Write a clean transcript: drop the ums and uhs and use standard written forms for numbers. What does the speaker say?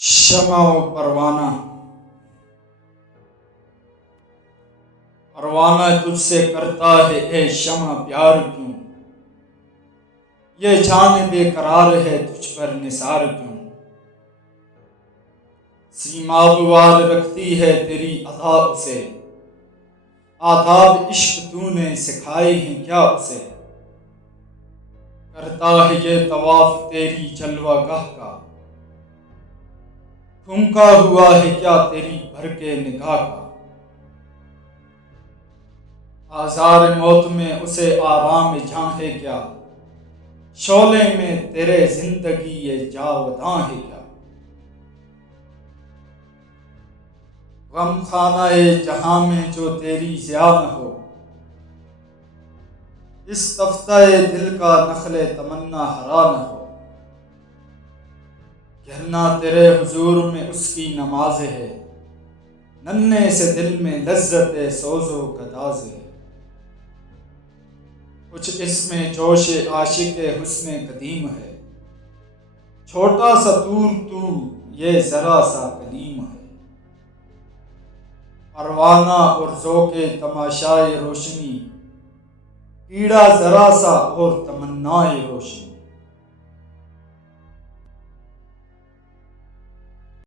شمع و پروانہ، پروانہ تجھ سے کرتا ہے اے شمع پیار کیوں؟ یہ جان بے قرار ہے تجھ پر نثار کیوں؟ سیماب وار رکھتی ہے تیری ادا اسے، آداب عشق تو نے سکھائے ہیں کیا اسے؟ کرتا ہے یہ طواف تیری جلوہ گاہ کا، ٹھمکا ہوا ہے کیا تیری بھر کے نگاہ کا؟ آزار موت میں اسے آرام جاں ہے کیا، شعلے میں تیرے زندگی یہ جاوداں ہے کیا؟ غم خانہ جہاں میں جو تیری ضیا نہ ہو، اس تفتہ دل کا نخل تمنا ہرا نہ ہو۔ گرنا تیرے حضور میں اس کی نماز ہے، ننھے سے دل میں لذت سوز و گداز ہے۔ کچھ اس میں جوش عاشق حسن قدیم ہے، چھوٹا سا طور تو یہ ذرا سا کلیم ہے۔ پروانہ اور ذوق تماشائے روشنی، پیڑا ذرا سا اور تمنائے روشنی۔